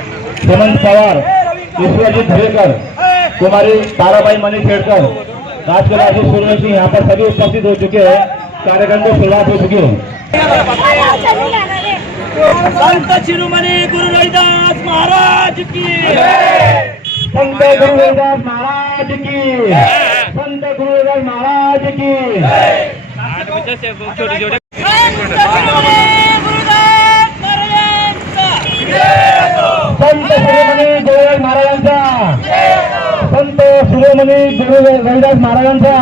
हेमंत पवार विश्वजित धरेकर कुमारी ताराबाई मनी खेड़कर राजकला आशीष सूर्य सिंह यहाँ पर सभी उपस्थित हो चुके हैं। कार्यक्रम की शुरुआत हो चुकी है। संत शिरोमणी गुरु रविदास महाराज की। संत गुरु रविदास महाराज की। संत गुरु रविदास महाराज की। संत शिरोमणी देवराज महाराजांचा संत शिरोमणी देव महाराजांचा